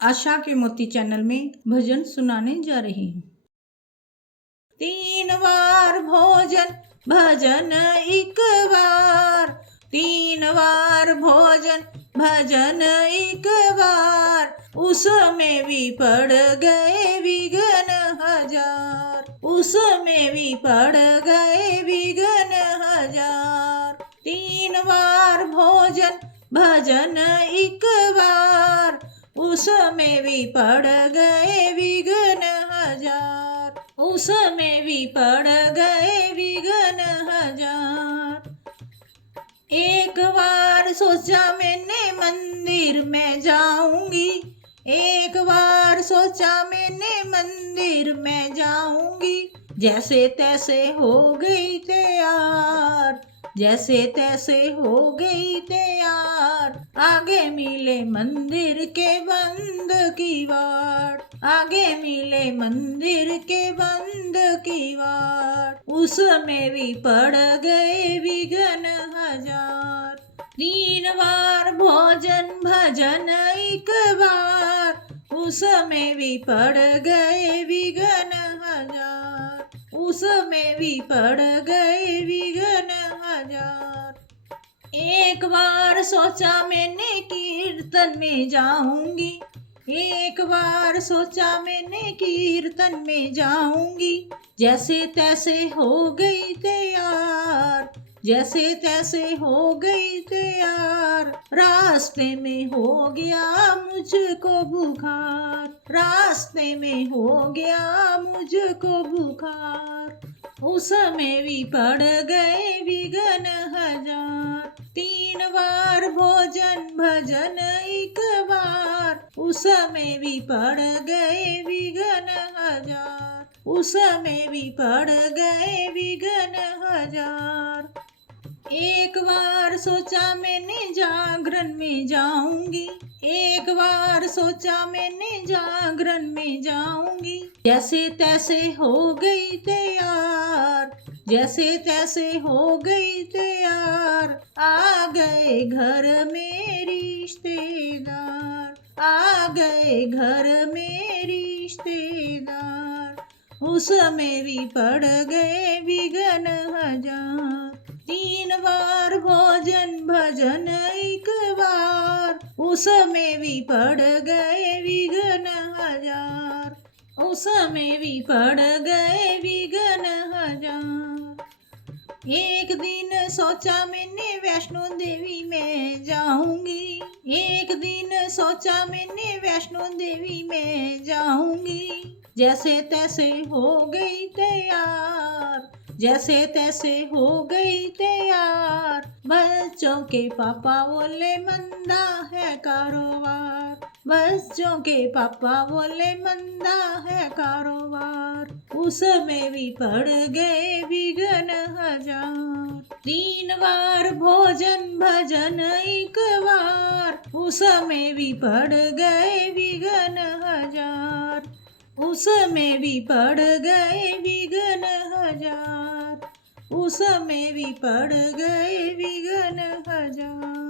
आशा के मोती चैनल में भजन सुनाने जा रही हूँ। 3 बार भोजन भजन एक बार, 3 बार भोजन भजन एक बार, उसमें भी पड़ गए विघ्न हजार, उसमें भी पड़ गए विघ्न हजार। 3 बार भोजन भजन एक बार, उसमें भी पड़ गए विघ्न हजार, उसमें भी पड़ गए विघ्न हजार। एक बार सोचा मैंने मंदिर में जाऊंगी, एक बार सोचा मैंने मंदिर में जाऊंगी, जैसे तैसे हो गई तैयार, जैसे तैसे हो गई तैयार। आगे मिले मंदिर के बंद किवाड़, आगे मिले मंदिर के बंद किवाड़, उसमें भी पड़ गए विघ्न हजार। 3 बार भोजन भजन एक बार, उसमें भी पड़ गए विघ्न हजार, उसमें भी पड़ गए विघ्न हजार। एक बार सोचा मैंने कीर्तन में जाऊंगी, एक बार सोचा मैंने कीर्तन में जाऊंगी, जैसे तैसे हो गई तैयार, जैसे तैसे हो गई तैयार। रास्ते में हो गया मुझको बुखार, रास्ते में हो गया मुझको बुखार, उसमें भी पड़ गए विघ्न हजार। 3 बार भोजन भजन एक बार, उसमें भी पड़ गए विघ्न हजार, उसमें भी पड़ गए विघ्न हजार। एक बार सोचा मैंने जागरण में जाऊंगी, एक बार सोचा मैंने जागरण में जाऊंगी, जैसे तैसे हो गई तैयार, जैसे तैसे हो गई तैयार। आ गए घर में रिश्तेदार, आ गए घर में रिश्तेदार, उसमें भी पड़ गए विघ्न हजार। 3 बार भोजन भजन एक बार, उसमें भी पड़ गए विघ्न हजार, उसमें भी पड़ गए विघ्न हजार। एक दिन सोचा मैंने वैष्णो देवी में जाऊंगी, एक दिन सोचा मैंने वैष्णो देवी में जाऊंगी, जैसे तैसे हो गई तैयार, जैसे तैसे हो गई तैयार। बच्चों के पापा बोले मंदा है कारोबार, बच्चों के पापा बोले मंदा है कारोबार, उसमें भी पड़ गए विघ्न हजार। 3 बार भोजन भजन एक बार, उसमें भी पड़ गए विघ्न हजार, उसमें भी पड़ गए विघ्न हजार, उसमें भी पड़ गए विघ्न हजार।